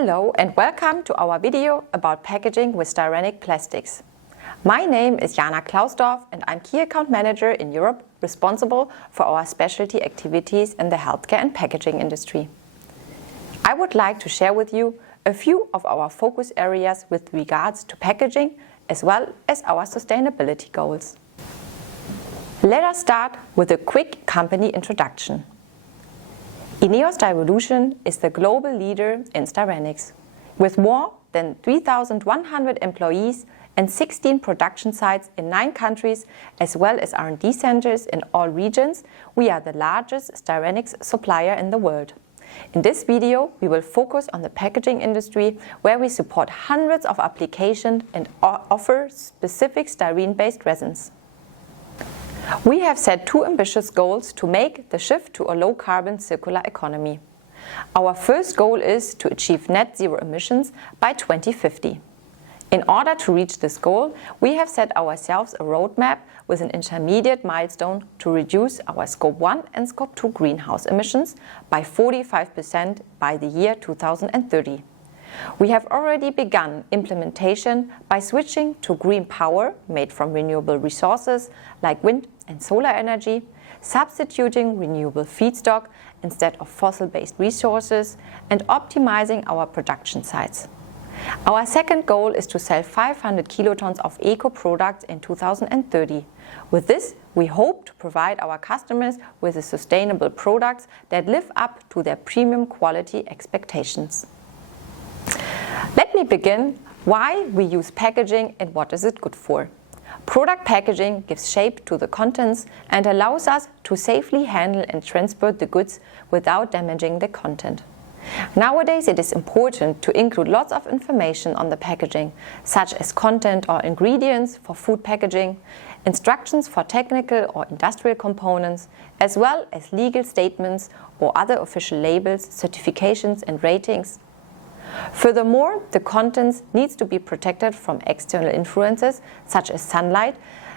Hello and welcome to our video about packaging with styrenic plastics. My name is Jana Clausdorff and I'm Key Account Manager in Europe, responsible for our specialty activities in the healthcare and packaging industry. I would like to share with you a few of our focus areas with regards to packaging as well as our sustainability goals. Let us start with a quick company introduction. INEOS Styrolution is the global leader in styrenics. With more than 3,100 employees and 16 production sites in 9 countries, as well as R&D centers in all regions, we are the largest styrenics supplier in the world. In this video, we will focus on the packaging industry, where we support hundreds of applications and offer specific styrene-based resins. We have set 2 ambitious goals to make the shift to a low-carbon circular economy. Our first goal is to achieve net zero emissions by 2050. In order to reach this goal, we have set ourselves a roadmap with an intermediate milestone to reduce our Scope 1 and Scope 2 greenhouse emissions by 45% by the year 2030. We have already begun implementation by switching to green power made from renewable resources like wind and solar energy, substituting renewable feedstock instead of fossil-based resources, and optimizing our production sites. Our second goal is to sell 500 kilotons of eco-products in 2030. With this, we hope to provide our customers with the sustainable products that live up to their premium quality expectations. Let me begin why we use packaging and what is it good for. Product packaging gives shape to the contents and allows us to safely handle and transport the goods without damaging the content. Nowadays, it is important to include lots of information on the packaging, such as content or ingredients for food packaging, instructions for technical or industrial components, as well as legal statements or other official labels, certifications and ratings. Furthermore, the contents needs to be protected from external influences such as sunlight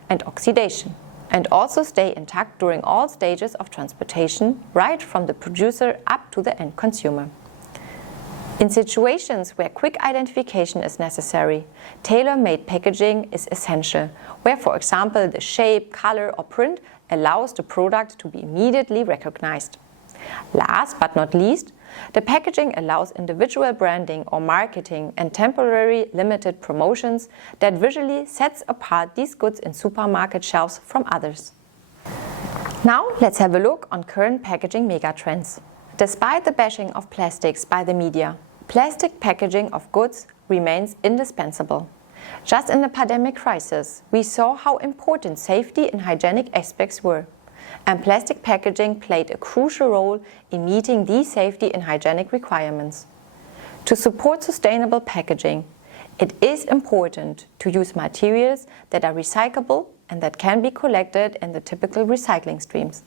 and oxidation, and also stay intact during all stages of transportation, right from the producer up to the end consumer. In situations where quick identification is necessary, tailor-made packaging is essential, where, for example, the shape, color or print allows the product to be immediately recognized. Last but not least, the packaging allows individual branding or marketing and temporary limited promotions that visually sets apart these goods in supermarket shelves from others. Now let's have a look on current packaging megatrends. Despite the bashing of plastics by the media, plastic packaging of goods remains indispensable. Just in the pandemic crisis, we saw how important safety and hygienic aspects were. And plastic packaging played a crucial role in meeting these safety and hygienic requirements. To support sustainable packaging, it is important to use materials that are recyclable and that can be collected in the typical recycling streams,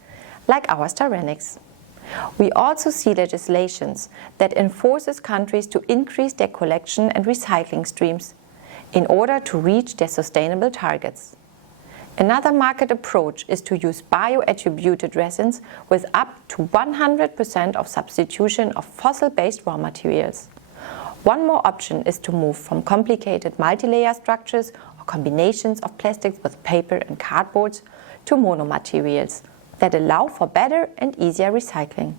like our styrenics. We also see legislations that enforces countries to increase their collection and recycling streams in order to reach their sustainable targets. Another market approach is to use bio-attributed resins with up to 100% of substitution of fossil-based raw materials. One more option is to move from complicated multi-layer structures or combinations of plastics with paper and cardboards to monomaterials that allow for better and easier recycling.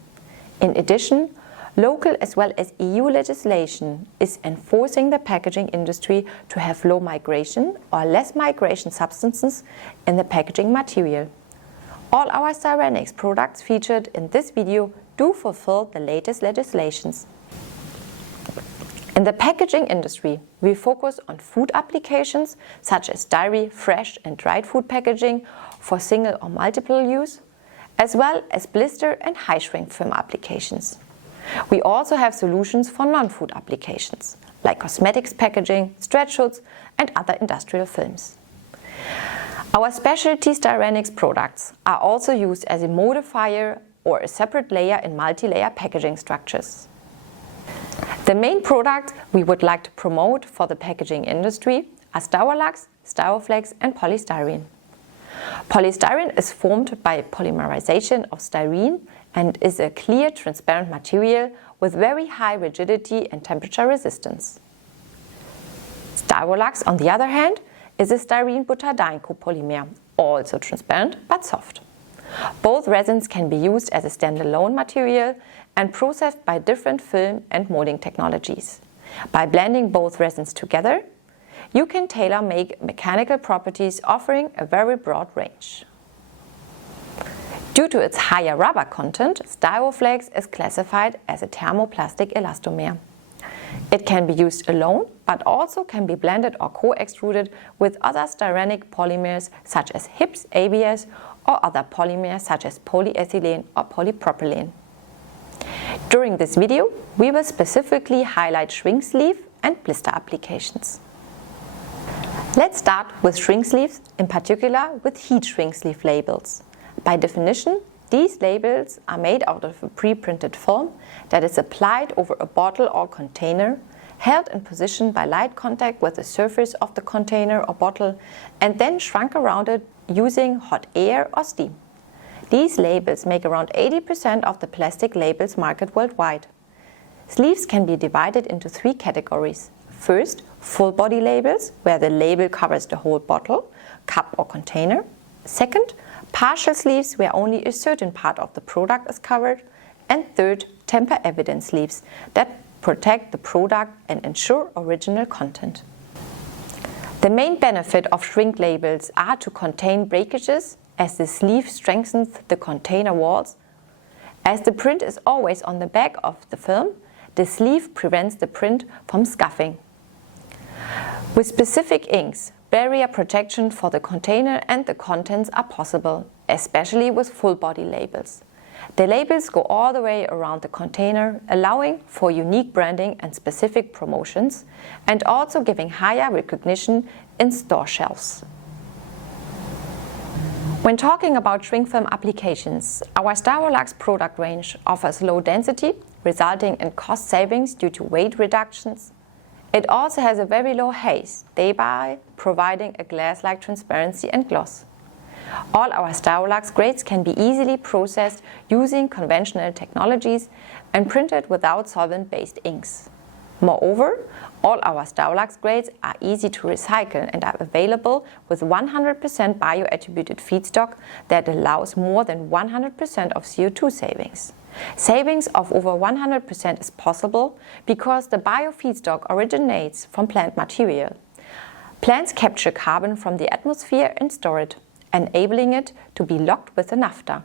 In addition, local as well as EU legislation is enforcing the packaging industry to have low migration or less migration substances in the packaging material. All our styrenics products featured in this video do fulfill the latest legislations. In the packaging industry, we focus on food applications such as dairy, fresh and dried food packaging for single or multiple use, as well as blister and high-shrink film applications. We also have solutions for non-food applications, like cosmetics packaging, stretch hoods, and other industrial films. Our specialty styrenics products are also used as a modifier or a separate layer in multi-layer packaging structures. The main products we would like to promote for the packaging industry are Styrolux, Styroflex, and polystyrene. Polystyrene is formed by polymerization of styrene and is a clear, transparent material with very high rigidity and temperature resistance. Styrolux, on the other hand, is a styrene-butadiene copolymer, also transparent but soft. Both resins can be used as a standalone material and processed by different film and molding technologies. By blending both resins together, you can tailor-make mechanical properties offering a very broad range. Due to its higher rubber content, Styroflex is classified as a thermoplastic elastomer. It can be used alone, but also can be blended or co-extruded with other styrenic polymers such as HIPS, ABS, or other polymers such as polyethylene or polypropylene. During this video, we will specifically highlight shrink sleeve and blister applications. Let's start with shrink sleeves, in particular with heat shrink sleeve labels. By definition, these labels are made out of a pre-printed film that is applied over a bottle or container, held in position by light contact with the surface of the container or bottle, and then shrunk around it using hot air or steam. These labels make around 80% of the plastic labels market worldwide. Sleeves can be divided into 3 categories. First, full body labels, where the label covers the whole bottle, cup or container. Second, partial sleeves, where only a certain part of the product is covered. And third, tamper evidence sleeves that protect the product and ensure original content. The main benefit of shrink labels are to contain breakages, as the sleeve strengthens the container walls. As the print is always on the back of the film, the sleeve prevents the print from scuffing. With specific inks, barrier protection for the container and the contents are possible, especially with full body labels. The labels go all the way around the container, allowing for unique branding and specific promotions, and also giving higher recognition in store shelves. When talking about shrink film applications, our Styrolux product range offers low density, resulting in cost savings due to weight reductions. It also has a very low haze, thereby providing a glass-like transparency and gloss. All our Styrolux grades can be easily processed using conventional technologies and printed without solvent-based inks. Moreover, all our Styrolux grades are easy to recycle and are available with 100% bio-attributed feedstock that allows more than 100% of CO2 savings. Savings of over 100% is possible because the bio-feedstock originates from plant material. Plants capture carbon from the atmosphere and store it, enabling it to be locked with a naphtha.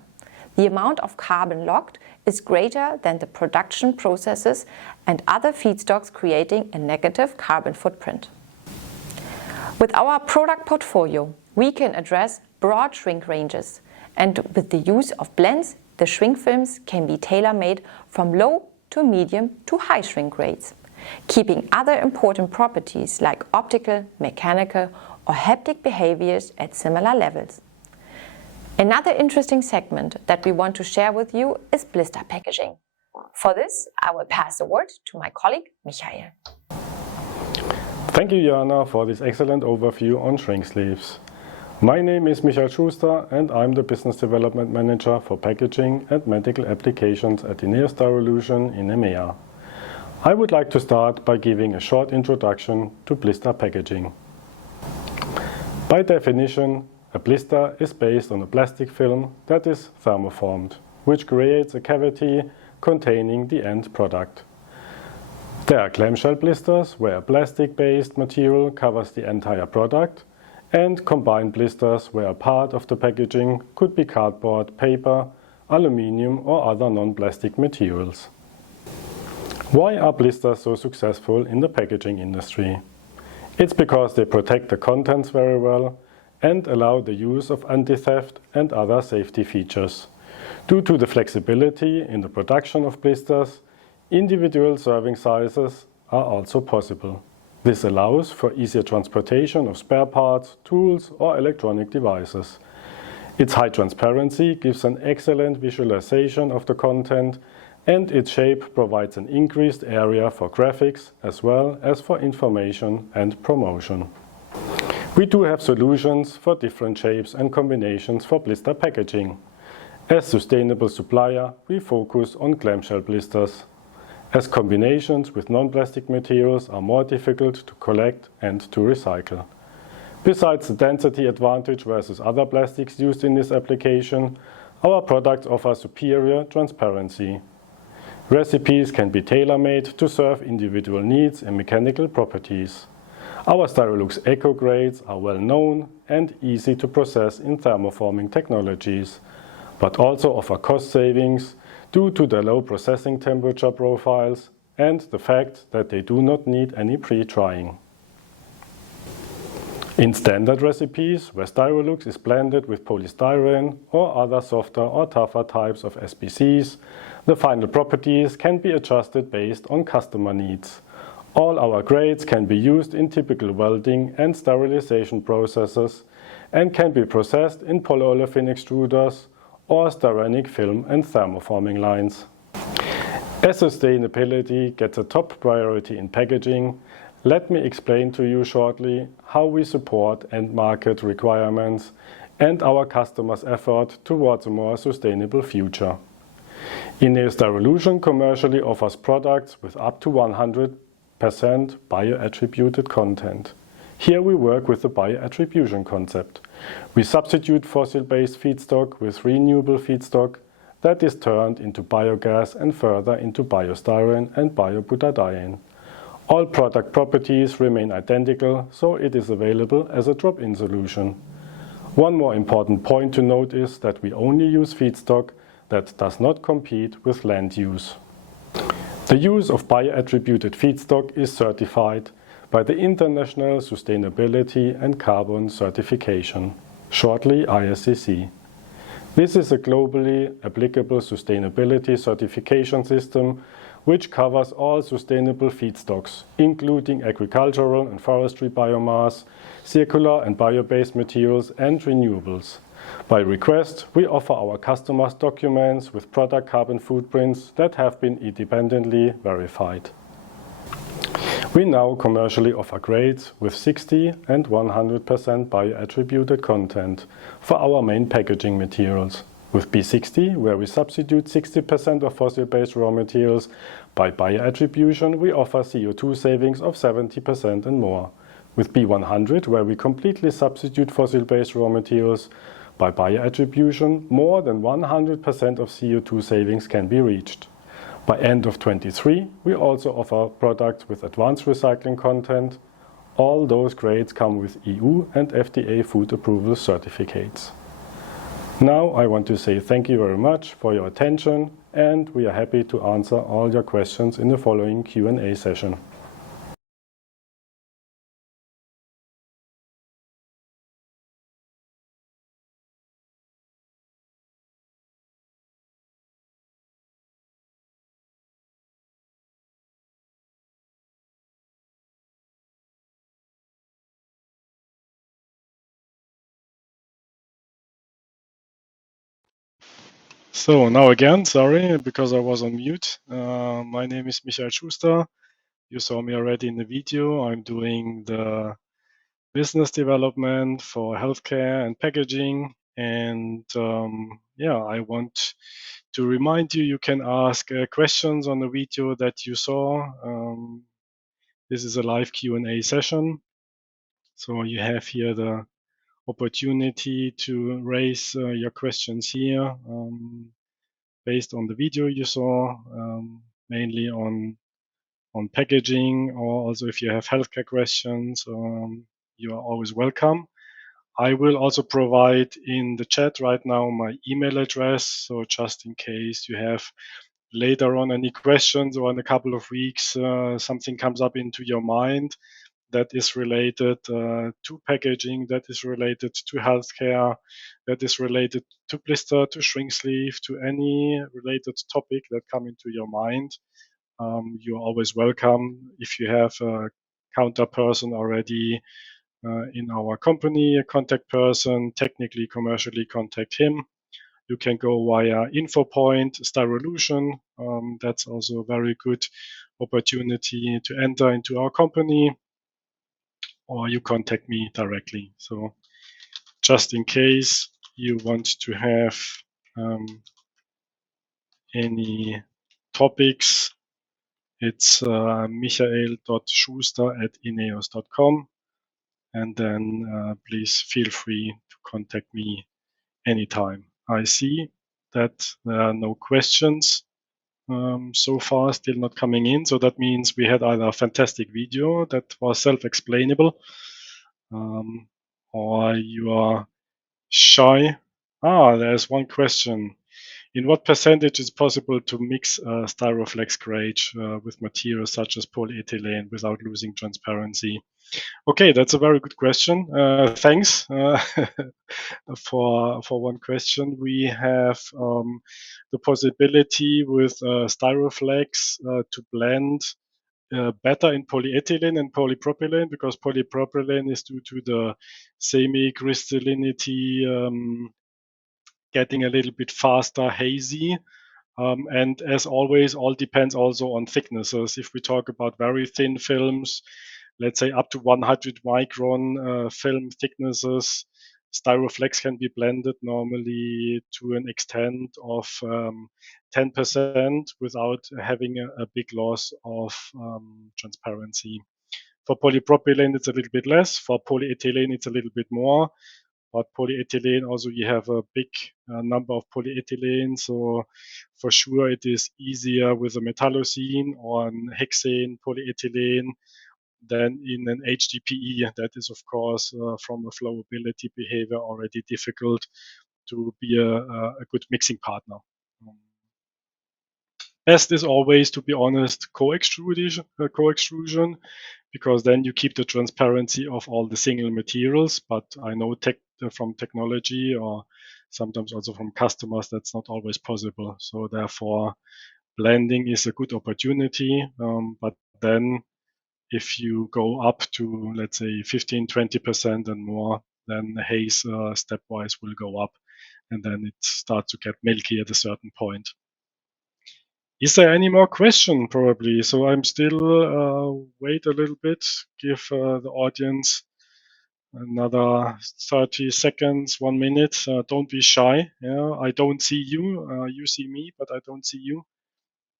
The amount of carbon locked is greater than the production processes and other feedstocks, creating a negative carbon footprint. With our product portfolio, we can address broad shrink ranges, and with the use of blends, the shrink films can be tailor-made from low to medium to high shrink rates, keeping other important properties like optical, mechanical, or haptic behaviors at similar levels. Another interesting segment that we want to share with you is blister packaging. For this, I will pass the word to my colleague Michael. Thank you, Jana, for this excellent overview on shrink sleeves. My name is Michael Schuster and I'm the Business Development Manager for Packaging and Medical Applications at INEOS Styrolution in EMEA. I would like to start by giving a short introduction to blister packaging. By definition, a blister is based on a plastic film that is thermoformed, which creates a cavity containing the end product. There are clamshell blisters, where a plastic-based material covers the entire product, and combined blisters, where a part of the packaging could be cardboard, paper, aluminium, or other non-plastic materials. Why are blisters so successful in the packaging industry? It's because they protect the contents very well and allow the use of anti-theft and other safety features. Due to the flexibility in the production of blisters, individual serving sizes are also possible. This allows for easier transportation of spare parts, tools, or electronic devices. Its high transparency gives an excellent visualization of the content, and its shape provides an increased area for graphics as well as for information and promotion. We do have solutions for different shapes and combinations for blister packaging. As sustainable supplier, we focus on clamshell blisters. as combinations with non-plastic materials are more difficult to collect and to recycle. Besides the density advantage versus other plastics used in this application, our products offer superior transparency. Recipes can be tailor-made to serve individual needs and mechanical properties. Our Styrolux Eco grades are well known and easy to process in thermoforming technologies, but also offer cost savings due to their low processing temperature profiles and the fact that they do not need any pre-drying. In standard recipes, where Styrolux is blended with polystyrene or other softer or tougher types of SBCs, the final properties can be adjusted based on customer needs. All our grades can be used in typical welding and sterilization processes and can be processed in polyolefin extruders or styrenic film and thermoforming lines. As sustainability gets a top priority in packaging, let me explain to you shortly how we support end market requirements and our customers' effort towards a more sustainable future. INEOS Styrolution commercially offers products with up to 100% bioattributed content. Here we work with the bioattribution concept. We substitute fossil-based feedstock with renewable feedstock that is turned into biogas and further into biostyrene and biobutadiene. All product properties remain identical, so it is available as a drop-in solution. One more important point to note is that we only use feedstock that does not compete with land use. The use of bioattributed feedstock is certified by the International Sustainability and Carbon Certification, shortly ISCC. This is a globally applicable sustainability certification system which covers all sustainable feedstocks, including agricultural and forestry biomass, circular and bio-based materials and renewables. By request, we offer our customers documents with product carbon footprints that have been independently verified. We now commercially offer grades with 60 and 100% bioattributed content for our main packaging materials. With B60, where we substitute 60% of fossil-based raw materials by bioattribution, we offer CO2 savings of 70% and more. With B100, where we completely substitute fossil-based raw materials by bioattribution, more than 100% of CO2 savings can be reached. By end of 2023, we also offer products with advanced recycling content. All those grades come with EU and FDA food approval certificates. Now I want to say thank you very much for your attention, and we are happy to answer all your questions in the following Q&A session. So now again, sorry, because I was on mute. My name is Schuster. You saw me already in the video. I'm doing the business development for healthcare and packaging. And I want to remind you, you can ask questions on the video that you saw. This is a live Q&A session. So you have here the opportunity to raise your questions here. Based on the video you saw, mainly on packaging, or also if you have healthcare questions, you are always welcome. I will also provide in the chat right now my email address, so just in case you have later on any questions or in a couple of weeks something comes up into your mind that is related to packaging, that is related to healthcare, that is related to blister, to shrink sleeve, to any related topic that come into your mind. You're always welcome. If you have a counter person already in our company, a contact person, technically, commercially contact him. You can go via InfoPoint, Styrolution. That's also a very good opportunity to enter into our company, or you contact me directly. So just in case you want to have any topics It's michael.schuster@ineos.com, and then please feel free to contact me anytime. I see that there are no questions so far, still not coming in. So that means we had either a fantastic video that was self-explainable, or you are shy. There's one question. In what percentage is possible to mix Styroflex grade with materials such as polyethylene without losing transparency? Okay, that's a very good question. Thanks for one question. We have the possibility with Styroflex to blend better in polyethylene and polypropylene, because polypropylene is due to the semi-crystallinity getting a little bit faster, hazy. And as always, all depends also on thicknesses. If we talk about very thin films, let's say up to 100 micron film thicknesses, Styroflex can be blended normally to an extent of 10% without having a big loss of transparency. For polypropylene, it's a little bit less. For polyethylene, it's a little bit more. But polyethylene, also you have a big number of polyethylene, so for sure it is easier with a metallocene or an hexane polyethylene than in an HDPE. That is, of course, from a flowability behavior already difficult to be a good mixing partner. Best is always, to be honest, co-extrusion, because then you keep the transparency of all the single materials. But I know from technology or sometimes also from customers that's not always possible. So therefore, blending is a good opportunity. But then if you go up to, let's say, 15-20% and more, then the haze stepwise will go up, and then it starts to get milky at a certain point. Is there any more question? Probably. So I'm still wait a little bit, give the audience another 30 seconds, 1 minute. Don't be shy. Yeah, I don't see you. You see me, but I don't see you.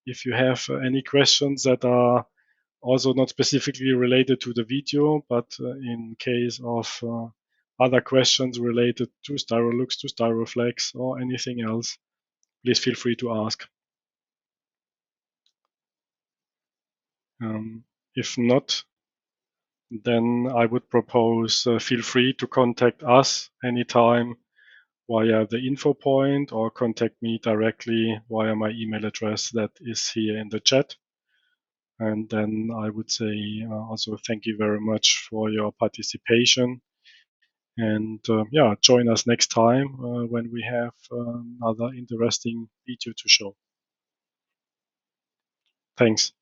If you have any questions that are also not specifically related to the video, but in case of other questions related to Styrolux, to Styroflex, or anything else, please feel free to ask. If not, then I would propose feel free to contact us anytime via the info point, or contact me directly via my email address that is here in the chat. And then I would say also thank you very much for your participation. And yeah, join us next time when we have another interesting video to show. Thanks.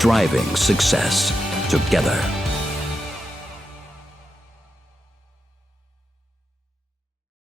Driving success together.